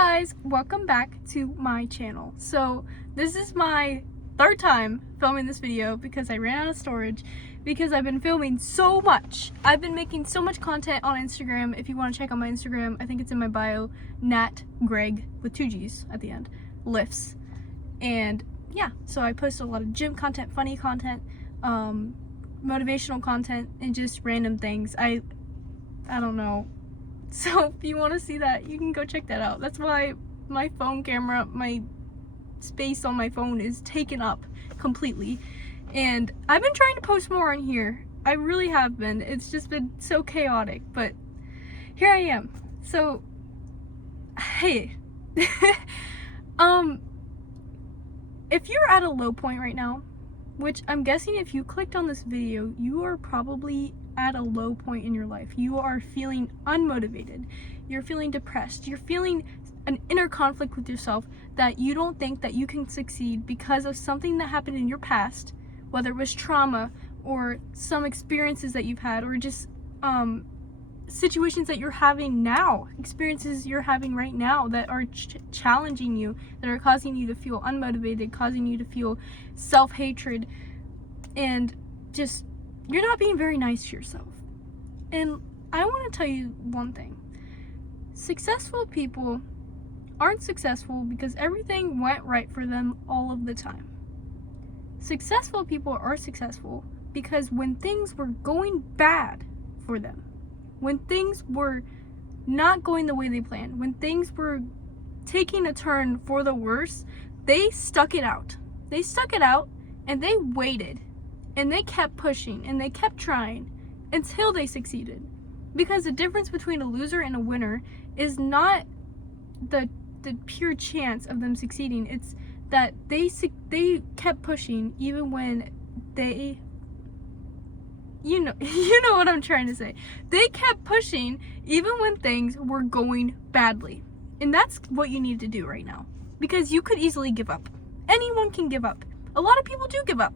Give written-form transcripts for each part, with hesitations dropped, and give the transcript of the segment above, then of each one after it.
guys, welcome back to my channel. So this is my third time filming this video because I ran out of storage because I've been filming so much. I've been making so much content on Instagram. If you want to check out my Instagram, I think it's in my bio, Nat Greg with 2 G's at the end, lifts. And yeah, so I post a lot of gym content, funny content, motivational content, and just random things. I don't know. So if you want to see that, you can go check that out. That's why my phone camera, my space on my phone is taken up completely. And I've been trying to post more on here. I really have been. It's just been so chaotic, but here I am. So, hey. If you're at a low point right now, which I'm guessing if you clicked on this video, you are probably at a low point in your life. You are feeling unmotivated. You're feeling depressed. You're feeling an inner conflict with yourself that you don't think that you can succeed because of something that happened in your past, whether it was trauma or some experiences that you've had, or just situations that you're having now, experiences you're having right now that are challenging you, that are causing you to feel unmotivated, causing you to feel self-hatred, and just you're not being very nice to yourself. And I want to tell you one thing. Successful people aren't successful because everything went right for them all of the time. Successful people are successful because when things were going bad for them, when things were not going the way they planned, when things were taking a turn for the worse, they stuck it out. They stuck it out and they waited. And they kept pushing and they kept trying until they succeeded. Because the difference between a loser and a winner is not the pure chance of them succeeding. It's that they kept pushing even when they, you know what I'm trying to say. They kept pushing even when things were going badly. And that's what you need to do right now. Because you could easily give up. Anyone can give up. A lot of people do give up.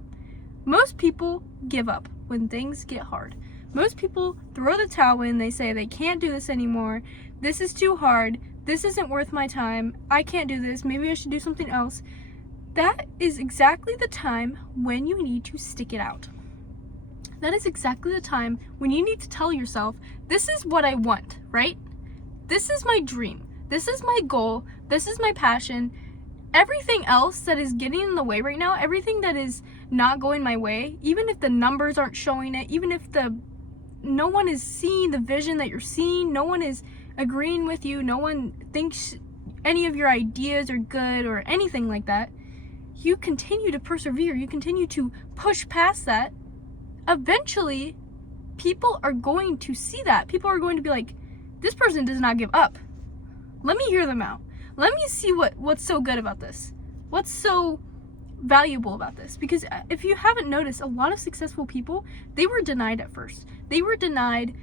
Most people give up when things get hard. Most people throw the towel in. They say they can't do this anymore. This is too hard. This isn't worth my time. I can't do this. Maybe I should do something else. That is exactly the time when you need to stick it out. That is exactly the time when you need to tell yourself, this is what I want, right? This is my dream. This is my goal. This is my passion. Everything else that is getting in the way right now, everything that is not going my way, even if the numbers aren't showing it, even if no one is seeing the vision that you're seeing, no one is agreeing with you, no one thinks any of your ideas are good or anything like that, you continue to persevere, you continue to push past that. Eventually, people are going to see that. People are going to be like, this person does not give up. Let me hear them out. Let me see what's so good about this. What's so valuable about this? Because if you haven't noticed, a lot of successful people, they were denied at first. They were denied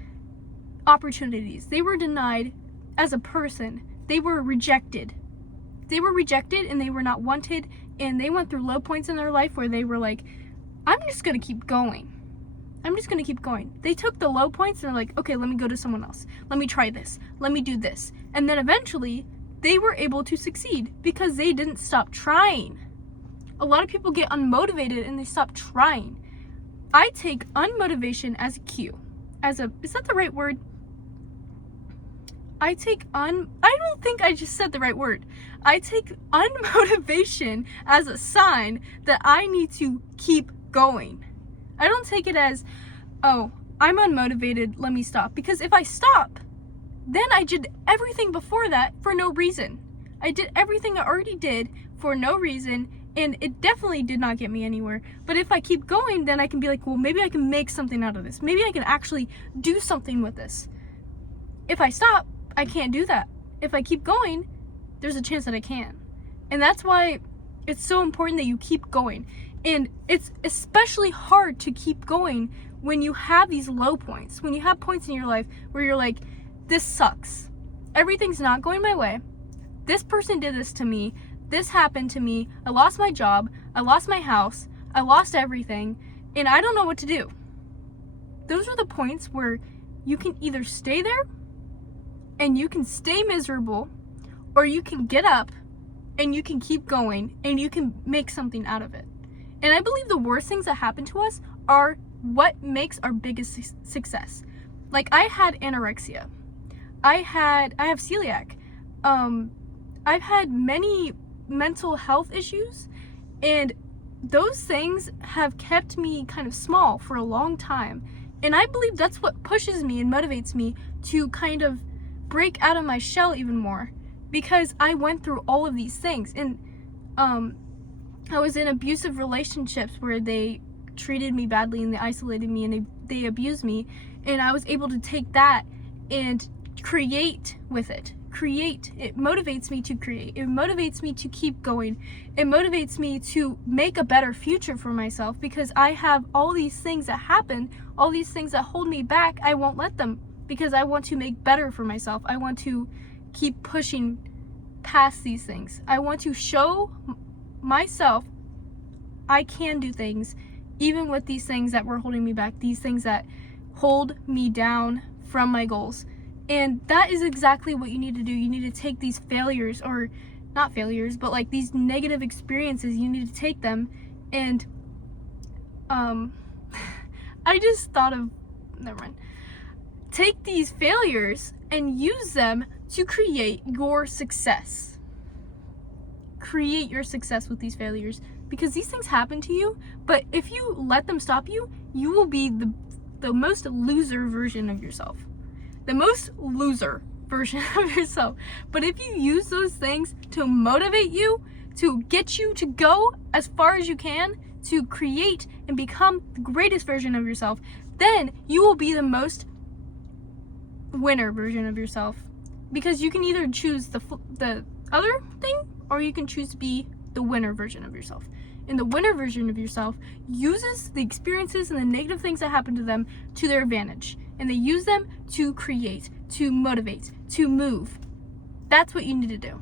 opportunities. They were denied as a person. They were rejected. They were rejected and they were not wanted, and they went through low points in their life where they were like, I'm just going to keep going. I'm just going to keep going. They took the low points and they're like, okay, let me go to someone else. Let me try this. Let me do this. And then eventually, they were able to succeed because they didn't stop trying. A lot of people get unmotivated and they stop trying. I take unmotivation as a cue. Is that the right word? I don't think I just said the right word. I take unmotivation as a sign that I need to keep going. I don't take it as, oh, I'm unmotivated, let me stop. Because if I stop, then I did everything before that for no reason. I did everything I already did for no reason, and it definitely did not get me anywhere. But if I keep going, then I can be like, well, maybe I can make something out of this. Maybe I can actually do something with this. If I stop, I can't do that. If I keep going, there's a chance that I can. And that's why it's so important that you keep going. And it's especially hard to keep going when you have these low points, when you have points in your life where you're like, this sucks. Everything's not going my way. This person did this to me. This happened to me. I lost my job. I lost my house. I lost everything. And I don't know what to do. Those are the points where you can either stay there and you can stay miserable, or you can get up and you can keep going and you can make something out of it. And I believe the worst things that happen to us are what makes our biggest success. Like, I had anorexia. I have celiac. I've had many mental health issues, and those things have kept me kind of small for a long time. And I believe that's what pushes me and motivates me to kind of break out of my shell even more, because I went through all of these things. And I was in abusive relationships where they treated me badly and they isolated me and they abused me, and I was able to take that and create with it. It motivates me to create. It motivates me to keep going. It motivates me to make a better future for myself, because I have all these things that happen, all these things that hold me back. I won't let them, because I want to make better for myself. I want to keep pushing past these things. I want to show myself I can do things, even with these things that were holding me back, these things that hold me down from my goals. And that is exactly what you need to do. You need to take these failures, or not failures, but like these negative experiences, you need to take them and I just thought of, never mind. Take these failures and use them to create your success. Create your success with these failures, because these things happen to you, but if you let them stop you, you will be the most loser version of yourself. The most loser version of yourself. But if you use those things to motivate you, to get you to go as far as you can, to create and become the greatest version of yourself, then you will be the most winner version of yourself. Because you can either choose the other thing, or you can choose to be the winner version of yourself. And the winner version of yourself uses the experiences and the negative things that happen to them to their advantage. And they use them to create, to motivate, to move. That's what you need to do.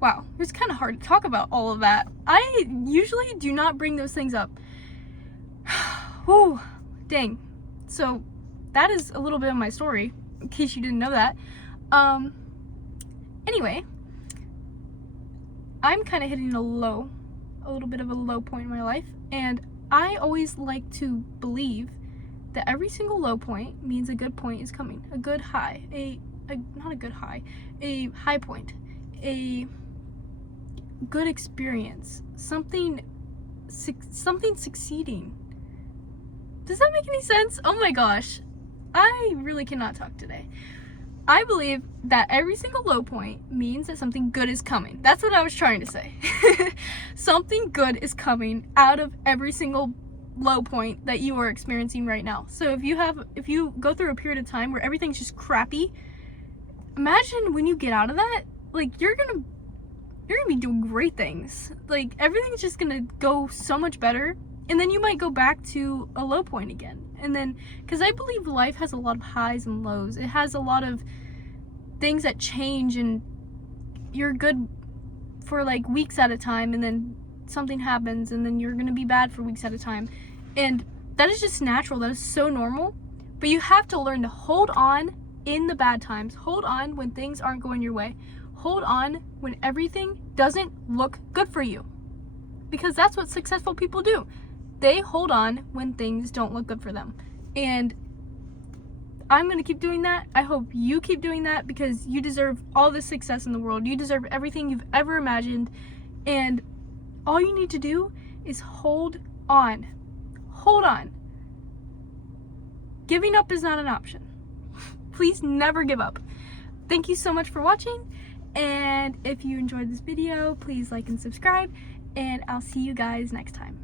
Wow, it's kind of hard to talk about all of that. I usually do not bring those things up. Whew, dang. So that is a little bit of my story, in case you didn't know that. Anyway, I'm kind of hitting a little bit of a low point in my life, and I always like to believe that every single low point means a good point is coming. A good high. Not a good high. A high point. A good experience. Something succeeding. Does that make any sense? Oh my gosh. I really cannot talk today. I believe that every single low point means that something good is coming. That's what I was trying to say. Something good is coming out of every single low point that you are experiencing right now. So if you go through a period of time where everything's just crappy, imagine when you get out of that, like you're gonna be doing great things. Like everything's just gonna go so much better, and then you might go back to a low point again. And then, because I believe life has a lot of highs and lows. It has a lot of things that change, and you're good for like weeks at a time, and then something happens, and then you're gonna be bad for weeks at a time. And that is just natural. That is so normal. But you have to learn to hold on in the bad times. Hold on when things aren't going your way. Hold on when everything doesn't look good for you. Because that's what successful people do. They hold on when things don't look good for them. And I'm going to keep doing that. I hope you keep doing that, because you deserve all the success in the world. You deserve everything you've ever imagined. And all you need to do is hold on. Hold on. Giving up is not an option. Please never give up. Thank you so much for watching. And if you enjoyed this video, please like and subscribe. And I'll see you guys next time.